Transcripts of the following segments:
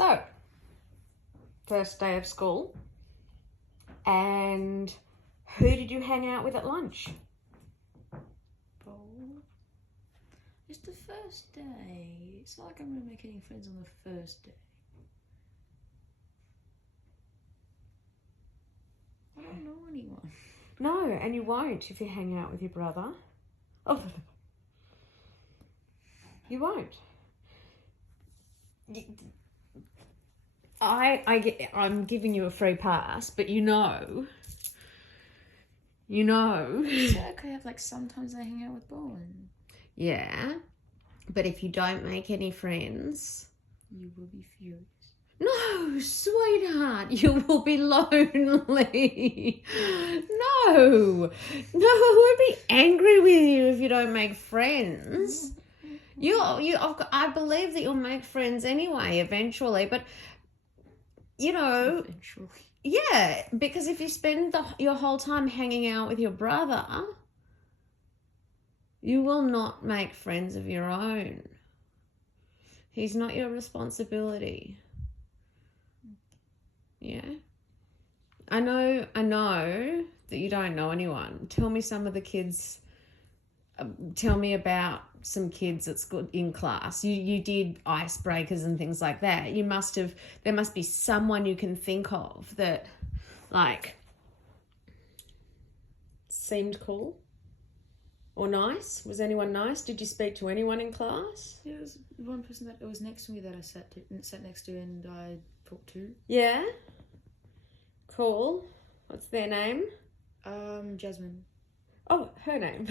So, first day of school. And who did you hang out with at lunch? It's the first day. It's not like I'm going to make any friends on the first day. I don't know anyone. No, and you won't if you hang out with your brother. Oh, you won't. I'm giving you a free pass, but you know. It's okay if, sometimes I hang out with Bowen. Yeah, but if you don't make any friends... You will be furious. No, sweetheart, you will be lonely. No, I would be angry with you if you don't make friends. I believe that you'll make friends anyway, eventually, but, Eventually. Yeah, because if you spend your whole time hanging out with your brother, you will not make friends of your own. He's not your responsibility. Yeah. I know that you don't know anyone. Tell me some of the kids. Tell me about some kids at school in class. You did icebreakers and things like that. There must be someone you can think of that, seemed cool or nice. Was anyone nice? Did you speak to anyone in class? There was one person that was next to me that I sat next to and I talked to. Yeah. Cool. What's their name? Jasmine. Oh, her name.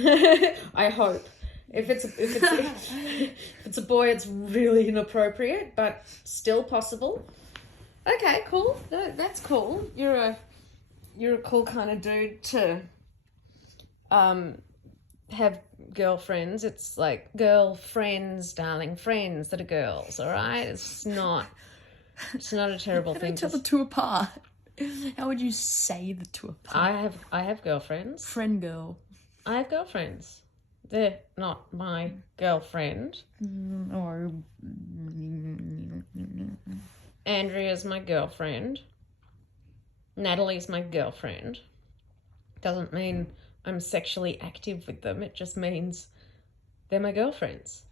I hope. If it's a boy, it's really inappropriate, but still possible. Okay, cool. No, that's cool. You're a cool kind of dude to have girlfriends. It's like girlfriends, darling, friends that are girls. All right, it's not a terrible thing. How do you tell the two apart? How would you say the two apart? I have girlfriends. Friend girl. I have girlfriends. They're not my girlfriend. Or Andrea's my girlfriend. Natalie's my girlfriend. Doesn't mean I'm sexually active with them. It just means they're my girlfriends.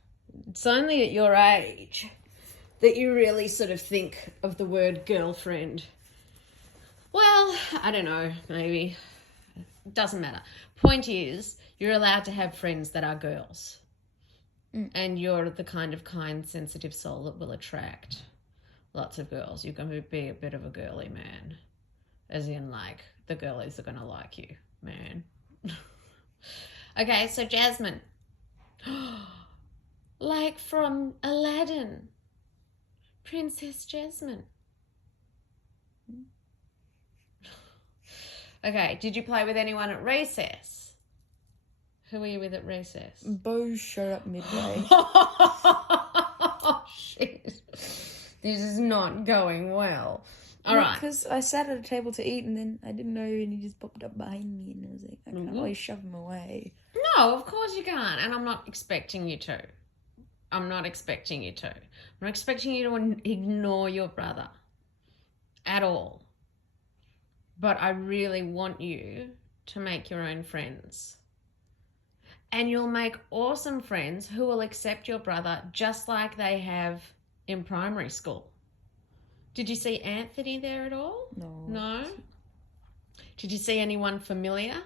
It's only at your age that you really sort of think of the word girlfriend. Well, I don't know, maybe. It doesn't matter. Point is, you're allowed to have friends that are girls. And you're the kind, sensitive soul that will attract lots of girls. You're going to be a bit of a girly man. As in, the girlies are going to like you, man. Okay, so Jasmine. Like from Aladdin. Princess Jasmine. Okay, did you play with anyone at recess? Who were you with at recess? Bo showed up midway. Oh, shit. This is not going well. All right. Because I sat at a table to eat and then I didn't know and he just popped up behind me and I was like, I can't always shove him away. No, of course you can't. And I'm not expecting you to. I'm not expecting you to ignore your brother at all. But I really want you to make your own friends. And you'll make awesome friends who will accept your brother just like they have in primary school. Did you see Anthony there at all? No? Did you see anyone familiar?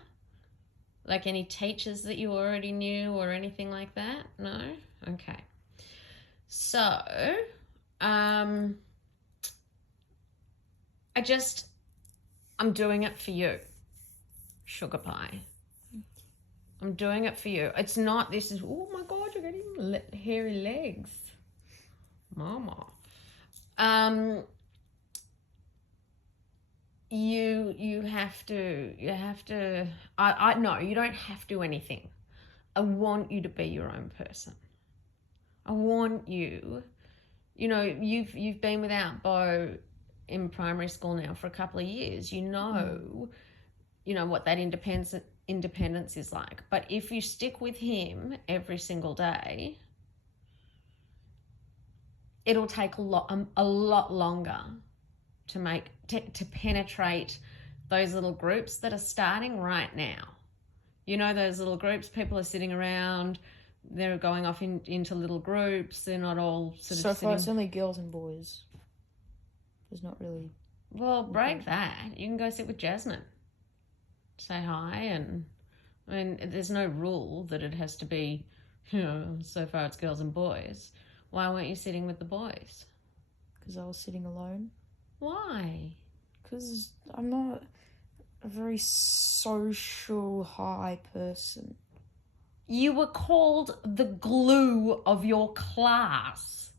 Like any teachers that you already knew or anything like that? No? Okay. So, I'm doing it for you, sugar pie. I'm doing it for you. It's not, oh my God, you're getting hairy legs. Mama. You have to, no, you don't have to anything. I want you to be your own person. I want you, you've been without Bo in primary school now for a couple of years. You know what that independence is like. But if you stick with him every single day, it'll take a lot longer to penetrate those little groups that are starting right now. You know, those little groups, people are sitting around, they're going off into little groups, they're not all sort of So far, sitting... it's only girls and boys. There's not really... Well, break that. You can go sit with Jasmine. Say hi, and I mean, there's no rule that it has to be, you know, so far it's girls and boys. Why weren't you sitting with the boys? Because I was sitting alone. Why? Because I'm not a very social high person. You were called the glue of your class.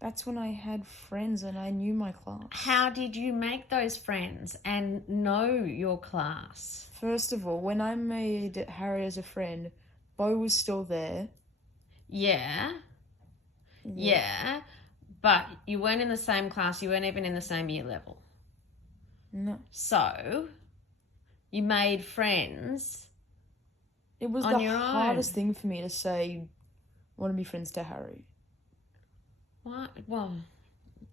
That's when I had friends and I knew my class. How did you make those friends and know your class? First of all, when I made Harry as a friend, Bo was still there. Yeah. But you weren't in the same class. You weren't even in the same year level. No. So you made friends. It was on the your hardest own. thing for me to say, want to be friends to Harry. What? Well,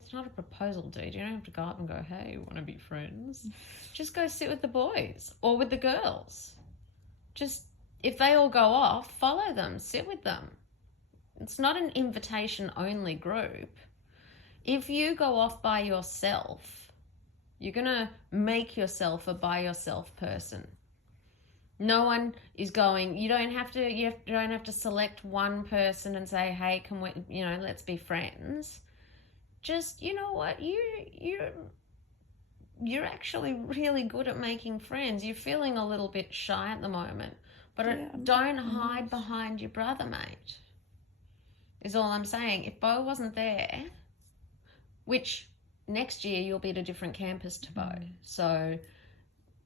it's not a proposal, dude. You don't have to go up and go, hey, want to be friends? Just go sit with the boys or with the girls. Just, if they all go off, follow them, sit with them. It's not an invitation-only group. If you go off by yourself, you're going to make yourself a by-yourself person. No one is going, you don't have to select one person and say, hey, can we, you know, let's be friends. Just, you know what, you're actually really good at making friends. You're feeling a little bit shy at the moment, but don't hide behind your brother, mate, is all I'm saying. If Bo wasn't there, which next year you'll be at a different campus to Bo, so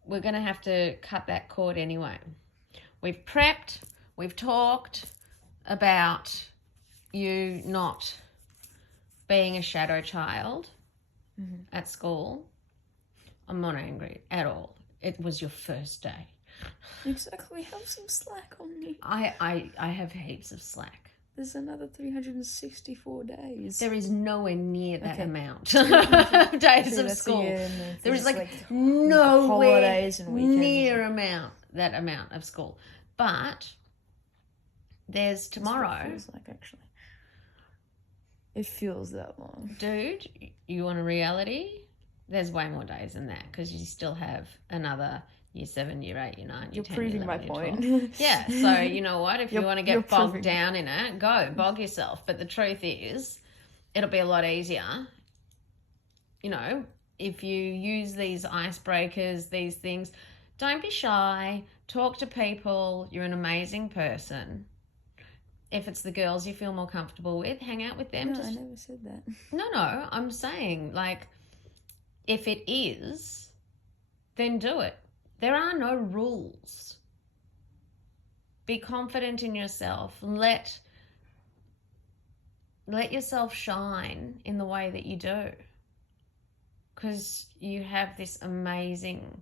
we're going to have to cut that cord anyway. We've prepped, we've talked about you not being a shadow child at school. I'm not angry at all. It was your first day. Exactly. Have some slack on me. I have heaps of slack. There's another 364 days. There is nowhere near that amount of days of school. There is like nowhere near that amount of school. But there's tomorrow. That's what it feels like, actually. It feels that long. Dude, you want a reality? There's way more days than that because you still have another year 7, year 8, year 9, year 10, You're 10, proving 11, my year point. 12. Yeah, so you know what? If you want to get bogged proving. down in it, go bog yourself. But the truth is, it'll be a lot easier, you know, if you use these icebreakers, these things. Don't be shy. Talk to people. You're an amazing person. If it's the girls you feel more comfortable with, hang out with them. No, I never said that. No, I'm saying, like, if it is, then do it. There are no rules. Be confident in yourself. Let yourself shine in the way that you do. Because you have this amazing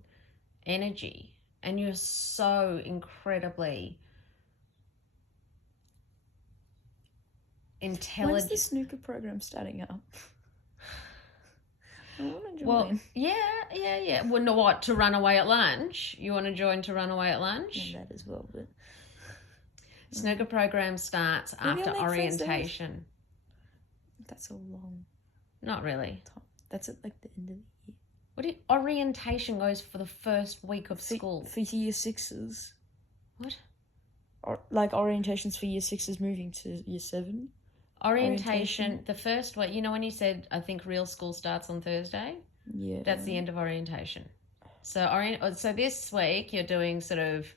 energy and you're so incredibly intelligent. When's the snooker program starting up? I want to join. Well, yeah. Well, no, what, to run away at lunch? You want to join to run away at lunch? Yeah, that as well, but... Snooker program starts after orientation. That's a long... Not really. time. That's at, like, the end of the year. Orientation goes for the first week of school. For year 6s. What? Like, orientations for year 6s moving to year 7. Orientation, the first week, you know when you said, I think real school starts on Thursday? Yeah. That's the end of orientation. So so this week you're doing sort of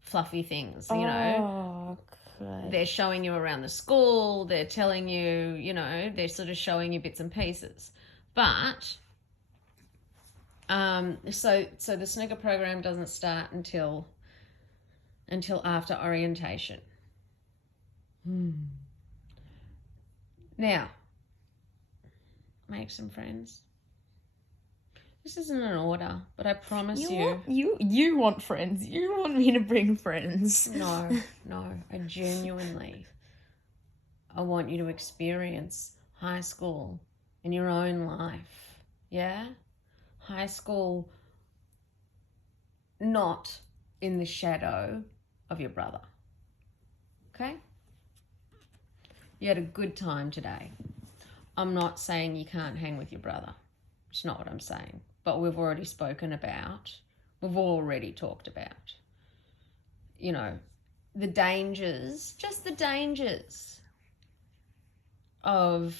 fluffy things, you know. Okay. They're showing you around the school, they're telling you, you know, they're sort of showing you bits and pieces. But, so the snooker program doesn't start until after orientation. Now, make some friends. This isn't an order, but I promise You want friends. You want me to bring friends. No, I genuinely, I want you to experience high school, in your own life, yeah? High school, not in the shadow of your brother, okay? You had a good time today. I'm not saying you can't hang with your brother. It's not what I'm saying. But we've already talked about, you know, the dangers, just the dangers of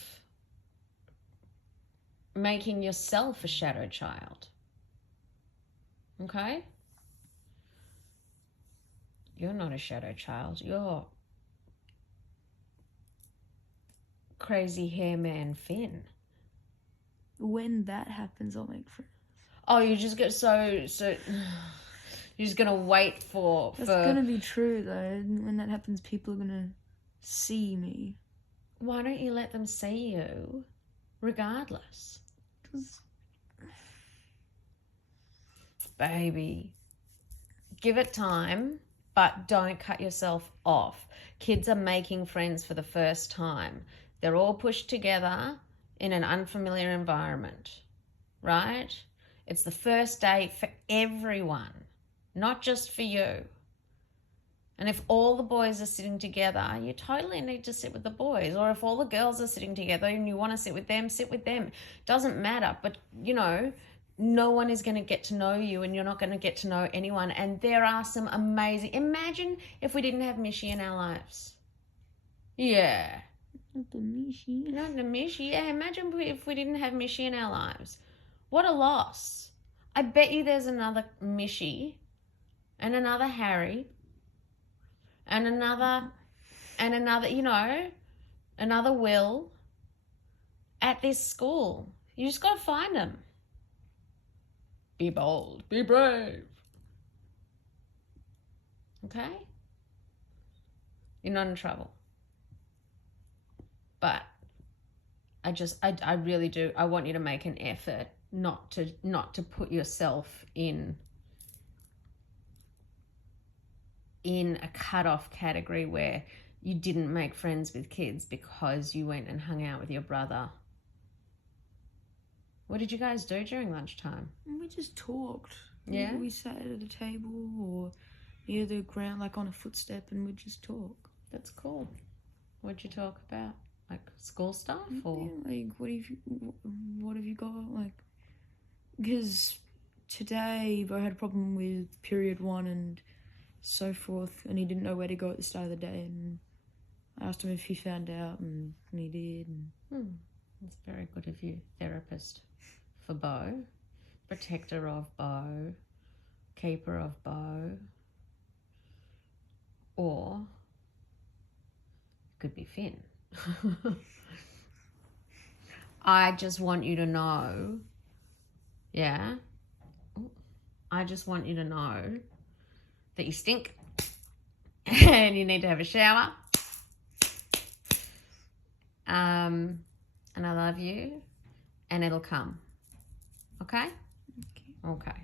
making yourself a shadow child. Okay? You're not a shadow child. You're crazy hair man Finn. When that happens, I'll make friends. Oh, you just get so you're just gonna wait for. That's gonna be true though. When that happens, people are gonna see me. Why don't you let them see you, regardless? 'Cause baby, give it time, but don't cut yourself off. Kids are making friends for the first time. They're all pushed together in an unfamiliar environment, right? It's the first day for everyone, not just for you. And if all the boys are sitting together, you totally need to sit with the boys. Or if all the girls are sitting together and you want to sit with them, sit with them. Doesn't matter. But, you know, no one is going to get to know you and you're not going to get to know anyone. And there are some amazing... Imagine if we didn't have Mishi in our lives. Yeah. not the Mishi. Not the Mishi. Yeah, imagine if we didn't have Mishi in our lives. What a loss. I bet you there's another Mishi and another Harry and another, you know, another Will at this school. You just got to find them. Be bold. Be brave. Okay? You're not in trouble. But I really do. I want you to make an effort not to put yourself in a cut-off category where you didn't make friends with kids because you went and hung out with your brother. What did you guys do during lunchtime? We just talked. Yeah? We sat at a table or near the ground, like on a footstep, and we'd just talk. That's cool. What'd you talk about? Like school stuff or? Yeah, like what have you got? Like, because today Bo had a problem with period 1 and so forth, and he didn't know where to go at the start of the day, and I asked him if he found out, and he did. And That's very good of you, therapist for Bo, protector of Bo, keeper of Bo, or it could be Finn. I just want you to know, yeah, I just want you to know that you stink and you need to have a shower. And I love you and it'll come. Okay? okay. Okay.